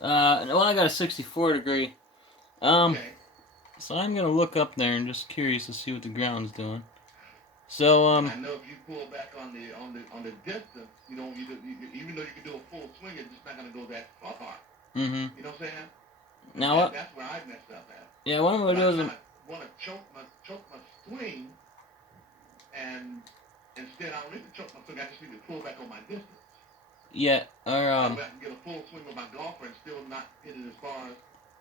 Well, I got a 64 degree. Um, Okay. so I'm gonna look up there and just curious to see what the ground's doing. So, And I know if you pull back on the distance, even though you can do a full swing, it's just not gonna go that far. mm-hmm. You know what I'm saying? And Now what? that's where I messed up at. Yeah, what I'm But gonna I do is, kind of want to choke my swing, and instead I don't need to choke my swing. I just need to pull back on my distance. yeah, or That way I can get a full swing with my golfer and still not hit it as far as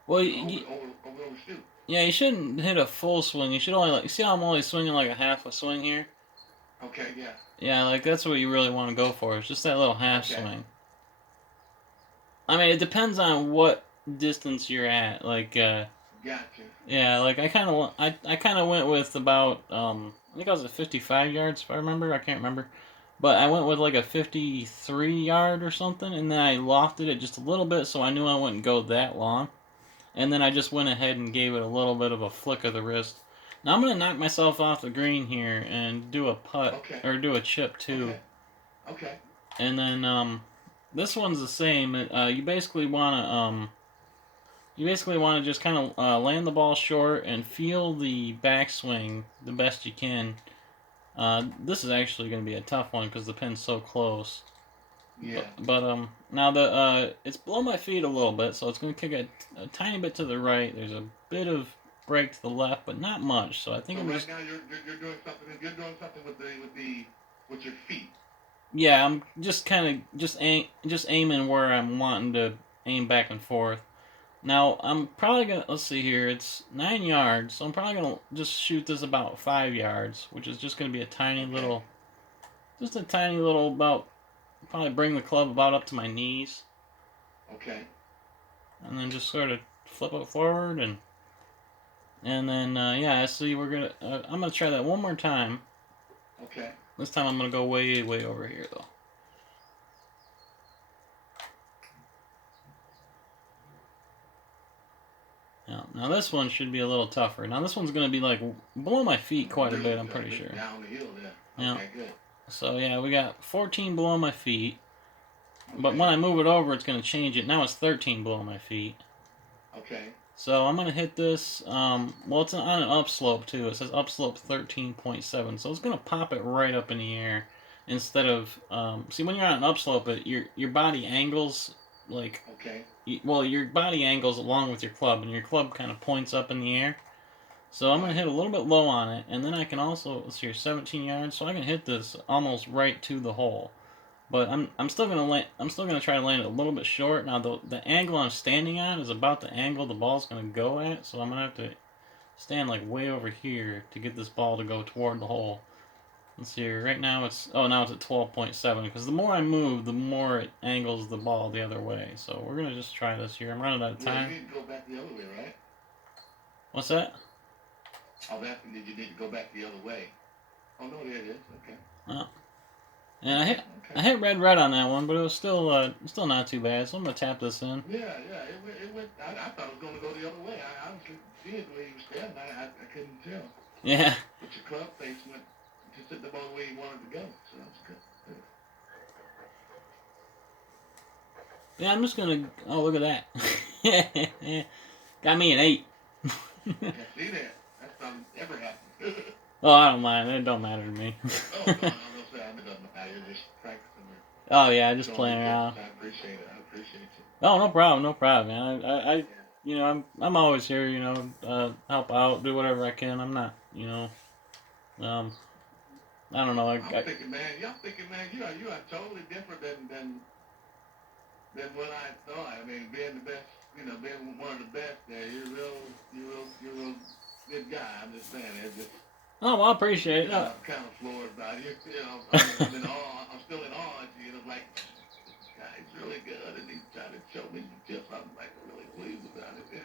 well, overshoot. yeah, you shouldn't hit a full swing. You should only like see how I'm only swinging like a half a swing here. Okay, yeah. Yeah, like that's what you really want to go for. It's just that little half Okay, swing. I mean, it depends on what distance you're at. gotcha. Yeah, like I kind of went with about I think I was at 55 yards if I remember. I can't remember, but I went with like a 53 yard or something, and then I lofted it just a little bit so I knew I wouldn't go that long, and then I just went ahead and gave it a little bit of a flick of the wrist. Now I'm gonna knock myself off the green here and do a putt Okay, or do a chip too, okay, okay. and then this one's the same. You basically want to just kind of land the ball short and feel the backswing the best you can. This is actually going to be a tough one because the pin's so close. Yeah. But now the it's below my feet a little bit, so it's going to kick a tiny bit to the right. There's a bit of break to the left, but not much. So I think So I'm right just now you're doing something. You're doing something with your feet. yeah, I'm just kind of just aiming where I'm wanting to aim back and forth. Now I'm probably gonna let's see here. It's 9 yards, so I'm probably gonna just shoot this about 5 yards, which is just gonna be Okay. just a tiny little about probably bring the club about up to my knees, Okay. and then just sort of flip it forward and then yeah. See, I'm gonna try that one more time. Okay. This time I'm gonna go way over here though. Now this one should be a little tougher. Now this one's gonna be like below my feet quite a Really, bit. I'm pretty really sure. down the hill there. Yeah. Okay, good. So yeah, we got 14 below my feet. But when Okay. I move it over, it's going to change it. Now it's 13 below my feet. Okay. So I'm going to hit this. Well, it's on an upslope too. It says upslope 13.7. So it's going to pop it right up in the air instead of. See, when you're on an upslope, your body angles like. Okay. Well, your body angles along with your club, and your club kind of points up in the air. So I'm going to Right. hit a little bit low on it, and then I can also. Let's see, 17 yards. So I can hit this almost right to the hole. But I'm still gonna I'm still gonna try to land it a little bit short. Now the angle I'm standing on is about the angle the ball's gonna go at, so I'm gonna have to stand like way over here to get this ball to go toward the hole. Let's see here. Right now now it's at 12.7 because the more I move, the more it angles the ball the other way. So we're gonna just try this here. I'm running out of Yeah, you time. need to go back the other way, right? What's that? I was asking, did you need to go back the other way? Oh no, there it is. Okay. Oh. And Okay. I Okay. hit red on that one, but it was still not too bad. So I'm gonna tap this in. Yeah, yeah. It went. I thought it was going to go the other way. I honestly did the way he was standing. I couldn't tell. Yeah. But your club face went just hit the ball the way you wanted to go. So that's good. Good. Yeah, I'm just gonna. Oh, look at that. Got me an 8. Yeah, see that? That's something ever happened. Oh, I don't mind. It don't matter to me. Oh no, I was gonna say it doesn't matter. You're just practicing or Oh yeah, just showing playing your around. difference. I appreciate it. I appreciate you. Oh, no problem, no problem, man. Yeah. I'm always here. Help out, do whatever I can. I'm not, um, I don't know. I'm thinking, man, you are totally different than what I thought. I mean, being the best, being one of the best there, you're real good guy. I'm just saying, it's just, Oh, well, I appreciate it. I'm kind of floored about you. I'm in awe. I'm still in awe at you. Like, this guy's really good, and he's trying to show me some tips. I'm like really pleased about it.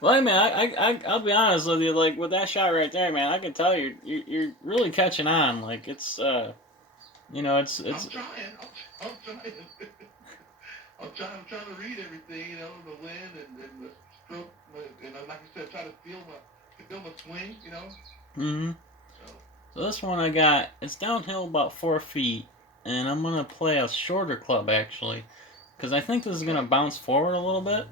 Well, hey, man, I'll be honest with you. Like with that shot right there, man, I can tell you're really catching on. Like I'm it's trying. I'm trying. I'm trying to read everything, the wind and the stroke, like I said, try to feel my swing. mm-hmm. So, So this one I got it's downhill about 4 feet, and I'm gonna play a shorter club actually. because I think this is gonna Okay. bounce forward a little bit,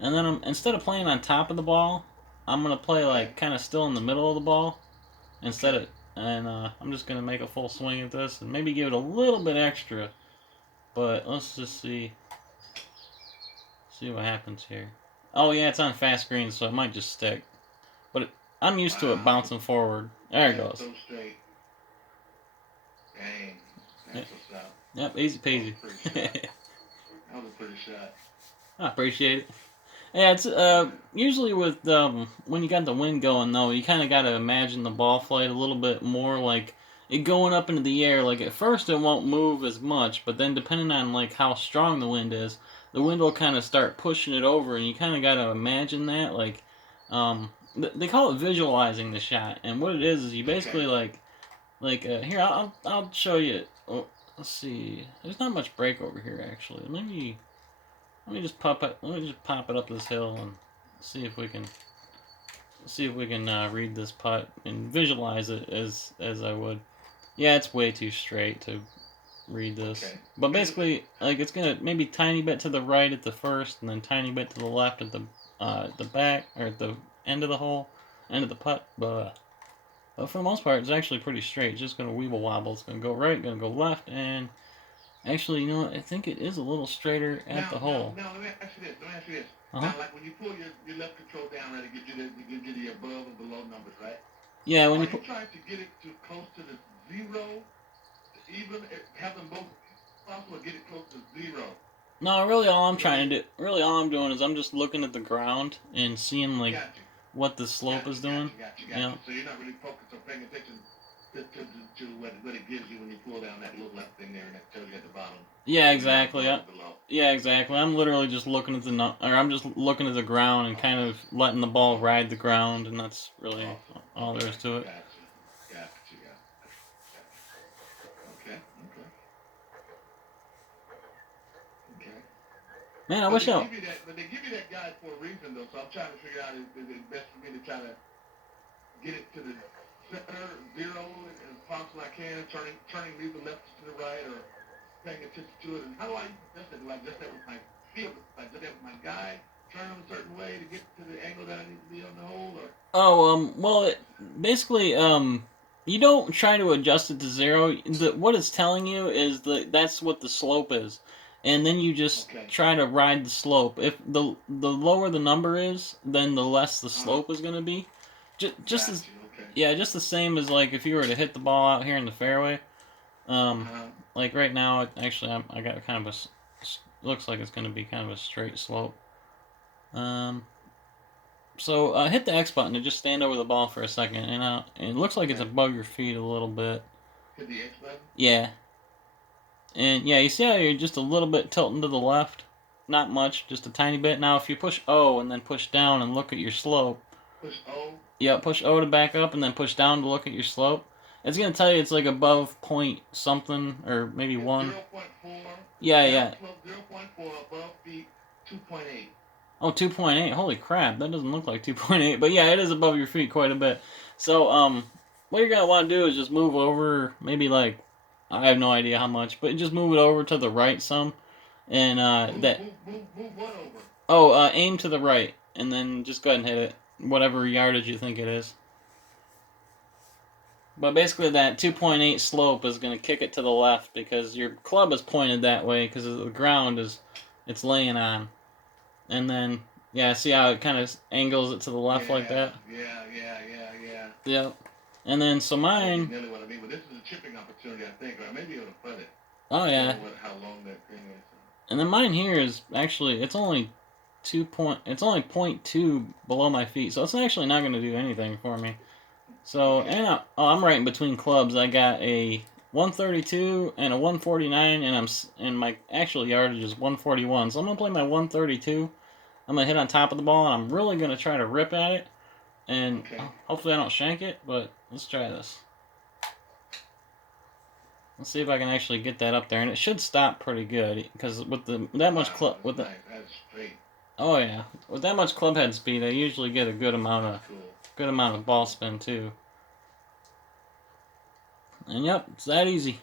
and then instead of playing on top of the ball, I'm gonna play Okay. like kind of still in the middle of the ball instead Okay. of, and I'm just gonna make a full swing at this and maybe give it a little bit extra. But let's just see what happens here. Oh yeah, it's on fast green, so it might just stick. But I'm used to it Wow. bouncing forward. There it That is goes. so straight. Dang. Yep, That's what's up. yep, easy That was peasy. a pretty shot. That was a pretty shot. I appreciate it. Yeah, it's Yeah. usually with when you got the wind going though, you kind of got to imagine the ball flight a little bit more like it going up into the air. Like at first it won't move as much, but then depending on like how strong the wind is, the wind will kind of start pushing it over, and you kind of got to imagine that. Like, they call it visualizing the shot, and what it is you Okay. basically like here I'll show you. Oh, let's see. There's not much break over here actually. Maybe. Let me just pop it. Let me just pop it up this hill and see if we can read this putt and visualize it as I would. Yeah, it's way too straight to read this. Okay. But basically, like it's gonna maybe tiny bit to the right at the first, and then tiny bit to the left at the back or at the end of the hole, end of the putt. But for the most part, it's actually pretty straight. It's just gonna weeble wobble. It's gonna go right, gonna go left, and actually, you know what? I think it is a little straighter at the hole. Now, let me ask you this. Let me ask you this. Uh huh. Now, like when you pull your left control down, right, it gives you the above and below numbers, right? Yeah, when Are you you put. trying to get it to close to the zero, even have them both possible, get it close to zero? No, really, all I'm You know what I trying mean? to do, really, all I'm doing is I'm just looking at the ground and seeing like Got you. what the slope is doing. You Got know. you. So you're not really focused on paying attention to what it gives you when you pull down that little left thing there, and that tells you at the bottom Yeah, where you're exactly. above and below. Yeah, exactly. I'm literally just looking at or I'm just looking at the ground and kind Awesome. of letting the ball Awesome. ride the ground, and that's really Awesome. all there Okay. is to it. Gotcha. Gotcha. Gotcha. Okay. Okay. Okay. Man, I wish I. But they give you that guide for a reason, though. So I'm trying to figure out is it best for me to try to get it to the center, zero, as possible I can, turning neither left to the right, or paying attention to it. And how do I adjust it? Do I adjust that with my feel? Do I adjust that with my guide? Turn them a certain way to get to the angle that I need to be on the hole, or Oh, well, basically, you don't try to adjust it to zero. What it's telling you is that's what the slope is, and then you just okay, try to ride the slope. If the lower the number is, then the less the slope is gonna be. Just got as you. Okay, yeah, just the same as like if you were to hit the ball out here in the fairway. Um, uh-huh. like right now, actually, I got kind of looks like it's gonna be kind of a straight slope. Um, so hit the X button and just stand over the ball for a second, and it looks like it's Okay. above your feet a little bit. Hit the X button. Yeah, and yeah, you see how you're just a little bit tilting to the left, not much, just a tiny bit. Now if you push O and then push down and look at your slope, Push O. yeah, push O to back up and then push down to look at your slope. It's gonna tell you it's like above point something or maybe It's one. 0.4 Yeah, down yeah. slope 0.4 above feet 2.8. Oh, 2.8. Holy crap, that doesn't look like 2.8, but yeah, it is above your feet quite a bit. So, what you're gonna want to do is just move over, maybe like, I have no idea how much, but just move it over to the right some, and Move what over? oh, aim to the right, and then just go ahead and hit it, whatever yardage you think it is. But basically, that 2.8 slope is gonna kick it to the left because your club is pointed that way because the ground it's laying on. And then, yeah, see how it kind of angles it to the left like that? Yeah. Yep. And then, so I think you mine, nearly what I mean, but this is a chipping opportunity, I think, or maybe able to put it. oh I don't yeah. know how long that thing is. And then mine here is actually, it's only point 0.2 below my feet, so it's actually not going to do anything for me. So, Okay. I'm right in between clubs. I got a 132 and a 149, and my actual yardage is 141. So I'm going to play my 132. I'm going to hit on top of the ball, and I'm really going to try to rip at it. And Okay. hopefully I don't shank it, but let's try this. Let's see if I can actually get that up there, and it should stop pretty good because with that much Wow, club that's nice. That's straight. oh yeah, with that much club head speed, I usually get a That's cool. good amount of ball spin too. And yep, it's that easy.